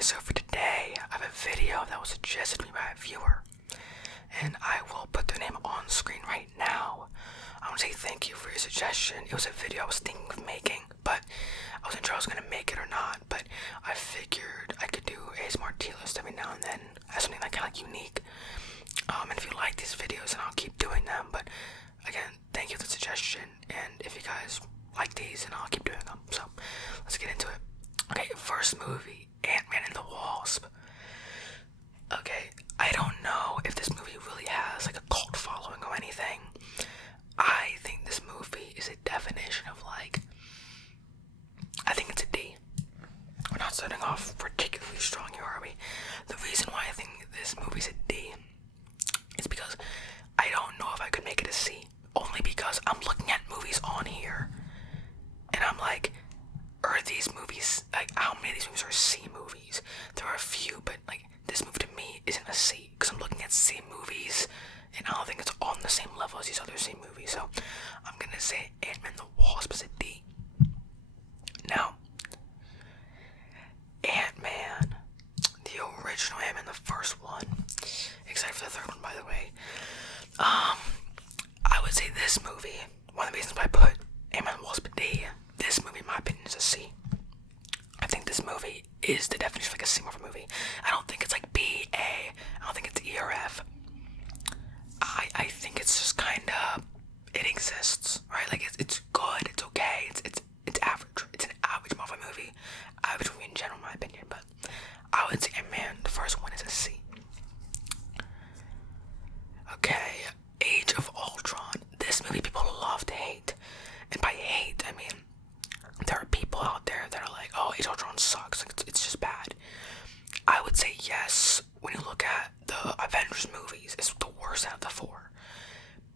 so for today, I have a video that was suggested to me by a viewer, and I will put their name on screen right now. I want to say thank you for your suggestion. It was a video I was thinking of making, but I wasn't sure I was going to make it or not, but I figured I could do ASMR tier list every now and then as something like kind of unique. And if you like these videos, then I'll keep doing them, but again, thank you for the suggestion, and if you guys like these, then I'll keep doing them. So, let's get into it. Okay, first movie, Ant-Man and the Wasp. Okay, I don't know if this movie really has like a cult following or anything. I think this movie is a definition of I think it's a D. We're not starting off particularly strong here, are we? The reason why I think this movie's a D is because I don't know if I could make it a C. Only because I'm looking at movies on here, and I'm like, are these movies, how many of these movies are C movies? There are a few, but this movie to me isn't a C, because I'm looking at C movies, and I don't think it's on the same level as these other C movies, so I'm gonna say Ant-Man the Wasp is a D. Now, Ant-Man, the original Ant-Man, the first one, except for the third one, by the way, I would say this movie, one of the reasons why I put Ant-Man the Wasp a D, this movie, in my opinion, is a C. I think this movie is the definition of a C Marvel movie. I don't think it's B, A. I don't think it's E or F. I think it's just it exists, right? It's good, it's okay, it's average. It's an average Marvel movie. Average movie in general, in my opinion, but I would say Ant-Man, the first one, is a C. Okay, Age of Ultron. This movie people love to hate. And by hate, I mean, there are people out there that are like, oh, Age of Ultron sucks, it's just bad. I would say yes, when you look at the Avengers movies, it's the worst out of the four.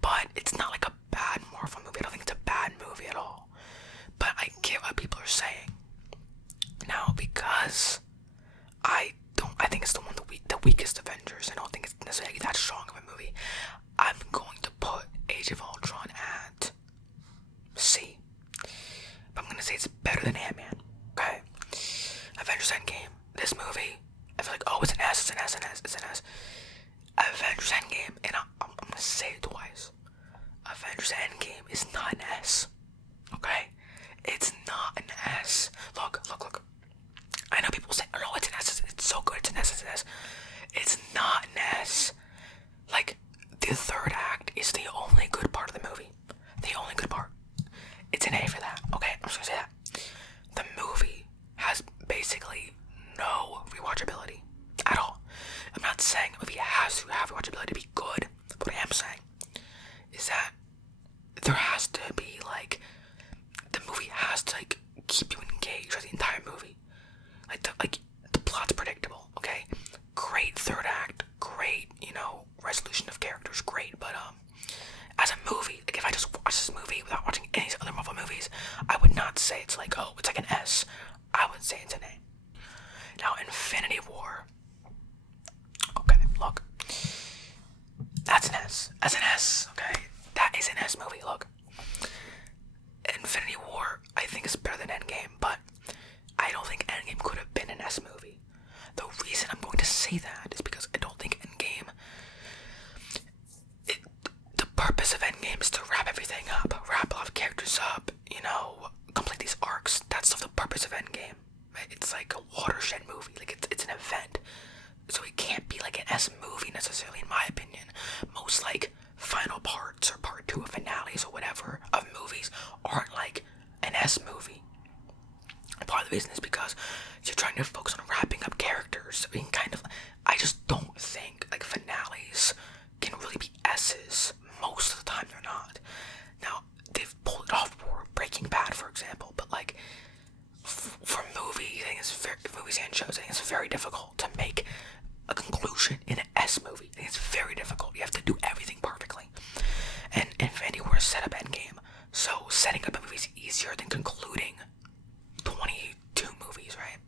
But it's not a bad Marvel movie. I don't think it's a bad movie at all. But I get what people are saying. Now, because I think it's the weakest Avengers, I don't think it's necessarily that strong of a movie, I'm going to put Age of Ultron at C. But I'm going to say it's better than Ant-Man, okay? Avengers Endgame, this movie, I feel oh, it's an S, it's an S, it's an S. Avengers Endgame, and I'm going to say it twice. Avengers Endgame is not an S, okay? It's not an S. Look. I know people say, oh, no, it's an S, it's so good, it's an S, it's an S. It's not an S. The third act is the only good part of the movie. The only good part. It's an A for that, okay? I'm just gonna say that. The movie has basically no rewatchability at all. I'm not saying a movie has to have rewatchability to be good. But what I am saying is that there has to be the movie has to keep you engaged for the entire movie. The plot's predictable, okay? Great third act, great, resolution of characters, great, but as a movie, if I just watch this movie without watching any other Marvel movies, I would not say it's it's an S. I would say it's an A. Now, Infinity War. Okay, look. That's an S. That's an S, okay? That is an S movie, look. Infinity War, I think, is better than Endgame, but I don't think Endgame could have been an S movie. The reason I'm going to say that is because I don't think Endgame, the purpose of Endgame is to wrap everything up, wrap a lot of characters up, complete these arcs. That's the purpose of Endgame. It's like a watershed movie, it's an event. So it can't be an S movie necessarily, in my opinion. Most final parts or part 2 of finales or whatever of movies aren't an S movie. And part of the reason is because you're trying to focus on wrapping up characters. I just don't think finales can really be S's. Most of the time they're not. Now, they've pulled it off for Breaking Bad, for example, but for movies, movies and shows, I think it's very difficult to make a conclusion in an S movie. I think it's very difficult. You have to do everything perfectly. And Infinity War set up Endgame, so setting up a movie is easier than concluding 22 movies, right?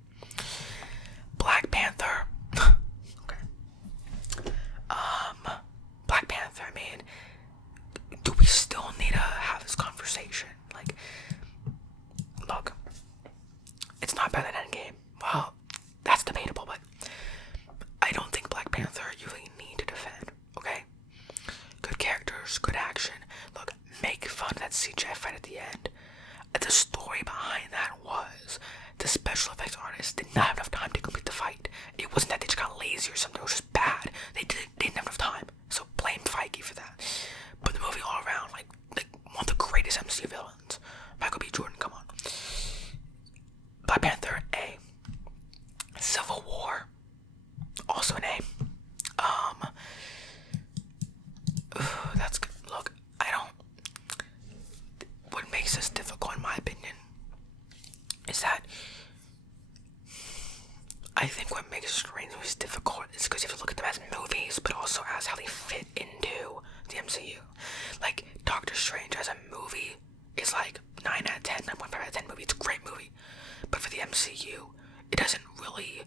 I think what makes Strange movies difficult is because you have to look at them as movies, but also as how they fit into the MCU. Like, Doctor Strange as a movie is like 9 out of 10, 9.5 out of 10 movie. It's a great movie. But for the MCU, it doesn't really,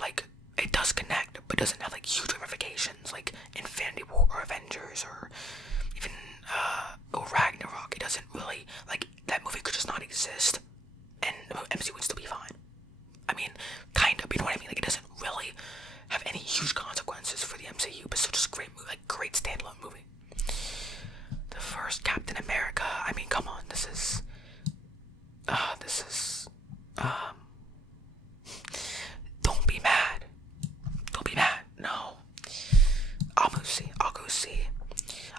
like, it does connect, but doesn't have, like, huge ramifications, like Infinity War or Avengers or even, or Ragnarok. It doesn't really, like, that movie could just not exist, and the MCU would still be fine. I mean, kind of, you know what I mean? Like, it doesn't really have any huge consequences for the MCU, but still just a great movie, like, great standalone movie. The first Captain America, I mean, come on, this is, don't be mad. Don't be mad, no. I'll go see.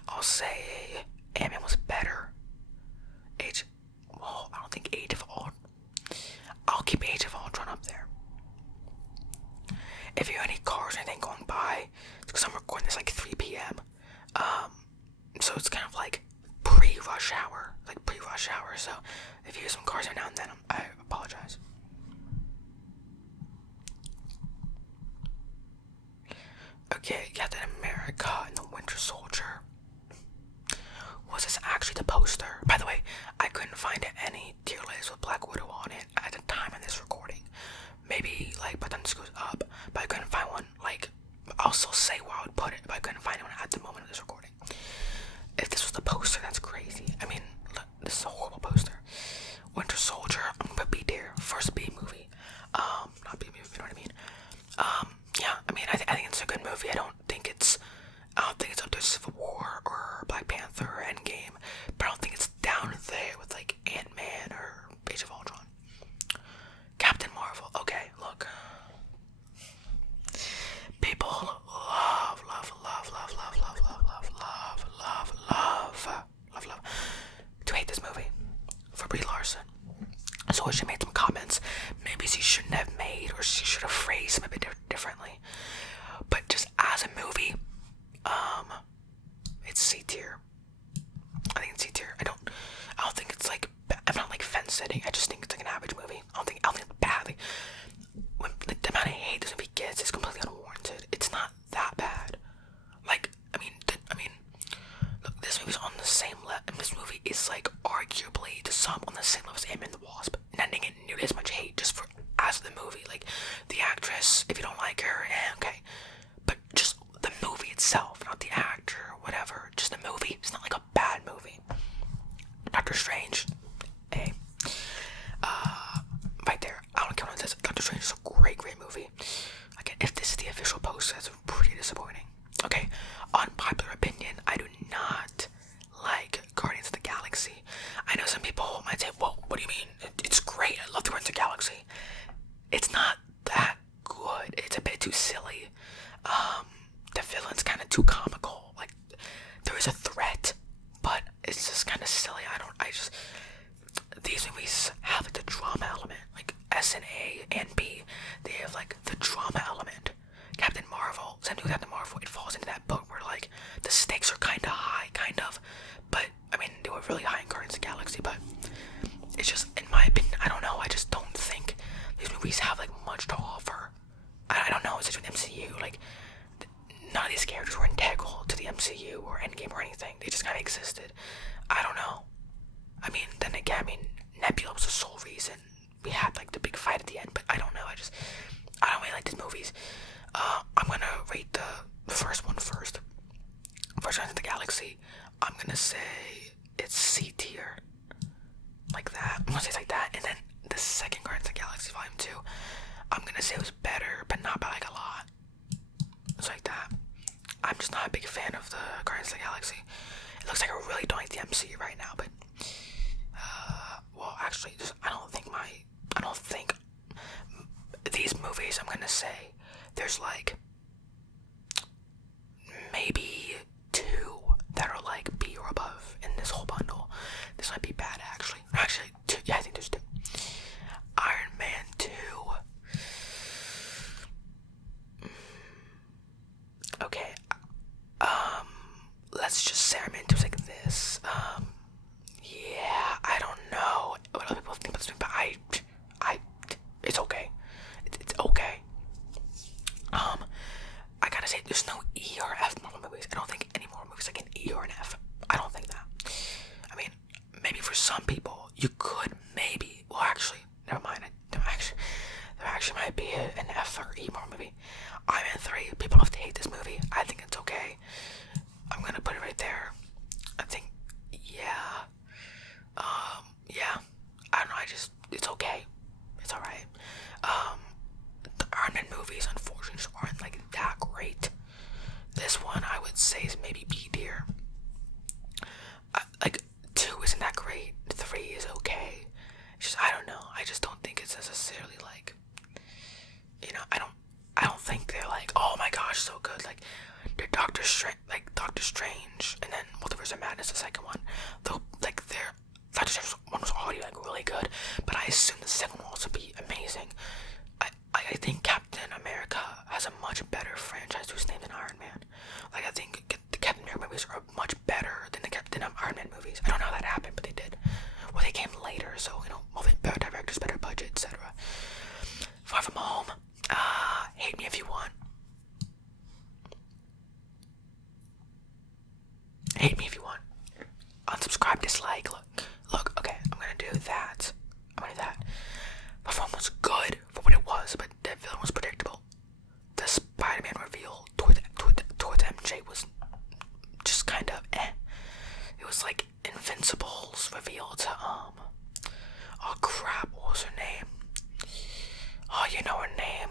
I'll say Ant-Man was better. I don't think Age of Ultron. I'll keep Age of Ultron up there. If you have any cars or anything going by, it's because I'm recording this like 3 p.m. So it's kind of like pre-rush hour. So if you hear some cars every now and then, I apologize. Okay, Captain America and the Winter Soldier. Was this actually the poster? By the way, I couldn't find any tier lists with Black Widow on it at the time of this recording. Maybe, like, by the time this goes up, but I couldn't find one. Like, I'll still say where I would put it, but I couldn't find one at the moment of this recording. If this was the poster, that's crazy. I mean, look, this is a horrible poster. Winter Soldier, I'm gonna put B tier. First B movie. Not B movie, you know what I mean? Yeah, I mean, I think it's a good movie. I don't think it's up to Civil War or Black Panther or Endgame, but I don't think it's down there with, like, Ant-Man or Age of Ultron. Captain Marvel, okay, look. People love to hate this movie for Brie Larson. So she made some comments maybe she shouldn't have made, or she should have phrased them a bit differently. But just as a movie, it's C tier. I think it's C tier. I don't think it's like, I'm not like fence setting. I just think it's like an average movie. I don't think it's bad. Like, when, like, the amount of hate this movie gets is completely unwarranted. It's not that bad. Like, I mean, look, this movie's on the same level. This movie is like arguably to some on the same level as Ant-Man and the Wasp, and I didn't get nearly as much hate just for as the movie. Like, the actress, if you don't like her, okay, but just the movie itself, not the actor or whatever. Just the movie. It's not like a bad movie. Doctor Strange, A. Right there. I don't care what it says. Doctor Strange is a great movie. Again, if this is the official poster, that's pretty disappointing. Okay, unpopular opinion, I do not like Guardians of the Galaxy. I know some people might say, well, what do you mean? It's great. I love the Guardians of the Galaxy. It's not that good. It's a bit too silly. The villain's kind of too comical. Like, there is a threat, but it's just kind of silly. These movies have like the drama element, like S and A and B. They have like the drama element. Captain Marvel, same thing with Captain Marvel. It falls into that boat where like the stakes are kind of high, but I mean they were really high in Guardians of the Galaxy. But it's just, in my opinion, I don't know. I just don't think these movies have like much to offer. I don't know. It's just with MCU. Like, none of these characters were integral to the MCU or Endgame or anything. They just kind of existed. I don't know. I mean, then again, Nebula was the sole reason we had like the big fight at the end. But I don't know. I don't really like these movies. I'm gonna rate the first one first. First Guardians of the Galaxy. I'm gonna say it's C tier. Like that. I'm gonna say it's like that. And then the second Guardians of the Galaxy Volume 2, I'm gonna say it was better, but not by like a lot. It's like that. I'm just not a big fan of the Guardians of the Galaxy. It looks like I really don't like the MCU right now, but well, actually, I don't think these movies, I'm gonna say there's like maybe 2 that are like B or above in this whole bundle. This might be bad, actually. Actually, 2. Yeah, I think there's 2. Iron Man 2. Okay. Let's just say Iron Man 2 is like this. Yeah, I don't know what other people think about this movie, but it's okay. It's okay. gotta say, there's no E or F Marvel movies. I don't think any Marvel movies like an E or an F. I don't think that. I mean, maybe for some people, you could maybe, well actually, never mind, there actually might be an F or E Marvel movie. Iron Man 3, people have to hate this movie. I think it's okay. I'm gonna put it right there. I think, yeah. Yeah. I don't know, it's okay. It's alright. The Iron Man movies, unfortunately, just aren't like that great. This one, I would say, is maybe B tier. Like, 2 isn't that great. 3 is okay. It's just, I don't know. I just don't think it's necessarily like, I don't think they're like, oh my gosh, so good. Like, they're Doctor Strange, and then Multiverse of Madness, the second one. Though, like, Doctor Strange one was already like really good, but I assume the second one will also be amazing. I think Captain America has a much better franchise whose name than Iron Man. Like, I think the Captain America movies are much better than the Iron Man movies. I don't know how that happened, but they did. Well, they came later, so, better directors, better budget, etc. Far From Home, hate me if you want. Hate me if you want. Unsubscribe, dislike, look, okay, I'm gonna do that. The film was good for what it was, but the villain was predictable. The Spider-Man reveal towards MJ was just kind of eh. It was like Invincible's reveal to, oh crap, what was her name? Oh, you know her name.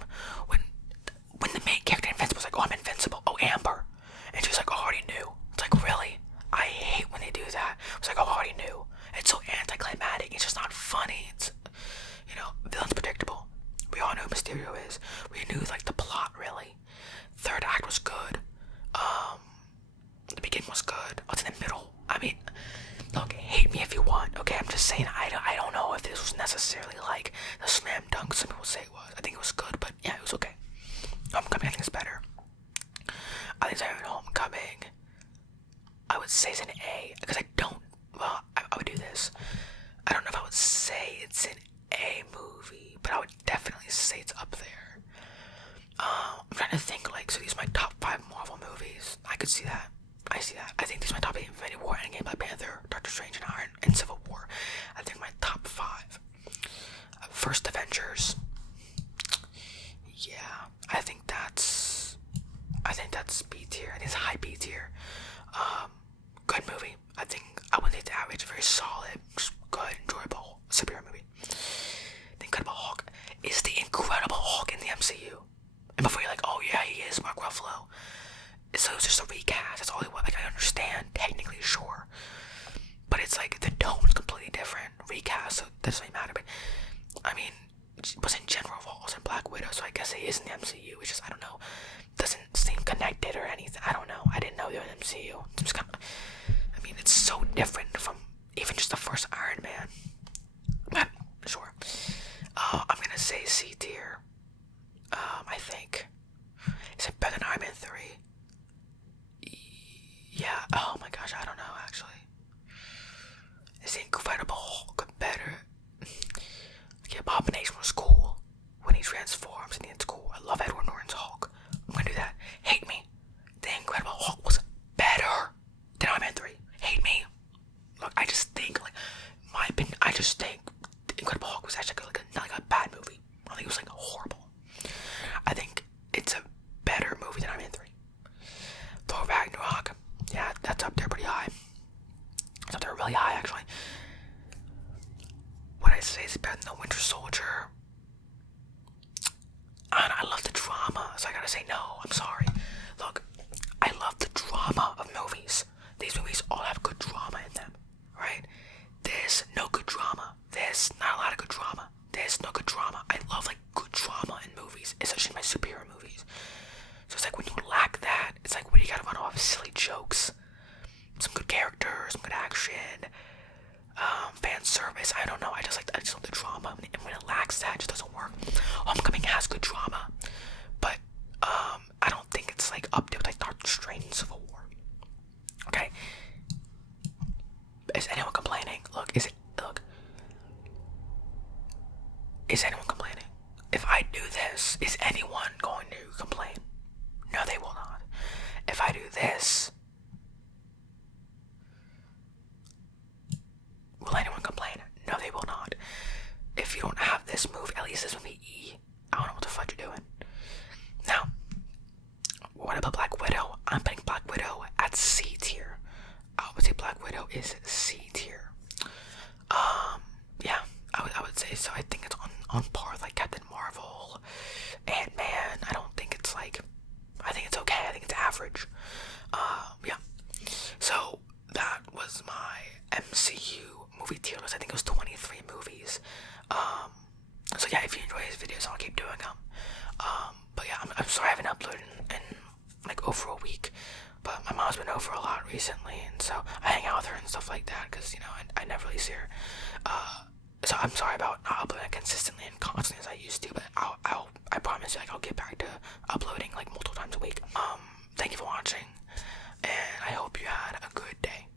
When the main character Invincible was like, oh, I'm invincible. Oh, Amber. And she was like, oh, I already knew. It's like, really? I hate when they do that. It's like, oh, I already knew. It's so anticlimactic. It's just not funny. It's, villain's predictable. We all know who Mysterio is. We knew, like, the plot, really. Third act was good. The beginning was good. What's in the middle? I mean, look, hate me if you want. Okay, I'm just saying, I don't know if this was necessarily, like, the slam dunk some people say it was. I think it was good, but yeah, it was okay. Homecoming, I think, is better. I think Homecoming, I would say it's an A, because I would do this. I don't know if I would say it's an A movie, but I would definitely say it's up there. I'm trying to think, like, so these are my top 5 Marvel movies. I could see that. I see that. I think these are my top 8: Infinity War, Endgame, Black Panther, Doctor Strange, and Civil War. I think my top 5. First Avengers. Yeah, I think that's B tier. I think it's high B tier. Good movie. I think I wouldn't say it's average, very solid, just good, enjoyable, superhero movie. The Incredible Hulk is the Incredible Hulk in the MCU. And before you're like, oh yeah, he is Mark Ruffalo. So it's just a recast. That's all it was. Like, I understand, technically, sure, but it's like the tone is completely different. Recast, so that doesn't really matter. But I mean, it was in General Roles and Black Widow, so I guess it is in the MCU. It's just, I don't know, doesn't seem connected or anything. I don't know. I didn't know they were in the MCU. It's just kind of, I mean, it's so different from even just the first Iron Man. But sure, I'm gonna say C tier. I think. Is it better than Iron Man 3? Yeah. Oh my gosh, I don't know actually. Is the Incredible Hulk better? The Abomination was cool when he transforms, and it's cool. I love Edward Norton's Hulk. I'm gonna do that. Hate me. The Incredible Hulk was better than Iron Man 3. Hate me. Look, I just think, like, my opinion, I just think the Incredible Hulk was actually not like a bad movie. I don't think it was like horrible. I think it's a better movie than Iron Man 3. Thor Ragnarok, yeah, that's up there pretty high. It's up there really high, actually. What I say is better than The Winter Soldier. And I love the drama, so I gotta say no, I'm sorry. Look, I love the drama of movies. These movies all have good drama in them, right? There's no good drama. There's not a lot of good drama. There's no good drama. I love, like, good drama in movies, especially my superhero movies. So it's like when you lack that, it's like when you gotta run off silly jokes, some good characters, some good action, fan service. I don't know. I just love the drama, and when it lacks that, it just doesn't work. Homecoming has good drama, but I don't think it's like up there with like Doctor Strange and Civil War. Okay. Is anyone complaining? Is anyone complaining? If I do this, is anyone going to complain? No, they will not. on par with like Captain Marvel, Ant-Man. I think it's okay. I think it's average. Yeah. So that was my MCU movie tier list. I think it was 23 movies. So yeah, if you enjoy these videos, I'll keep doing them. But yeah, I'm sorry I haven't uploaded in like over a week. But my mom's been over a lot recently, and so I hang out with her and stuff like that, because, you know, I never really see her. So I'm sorry about not uploading consistently and constantly as I used to, but I promise you, like, I'll get back to uploading like multiple times a week. Thank you for watching, and I hope you had a good day.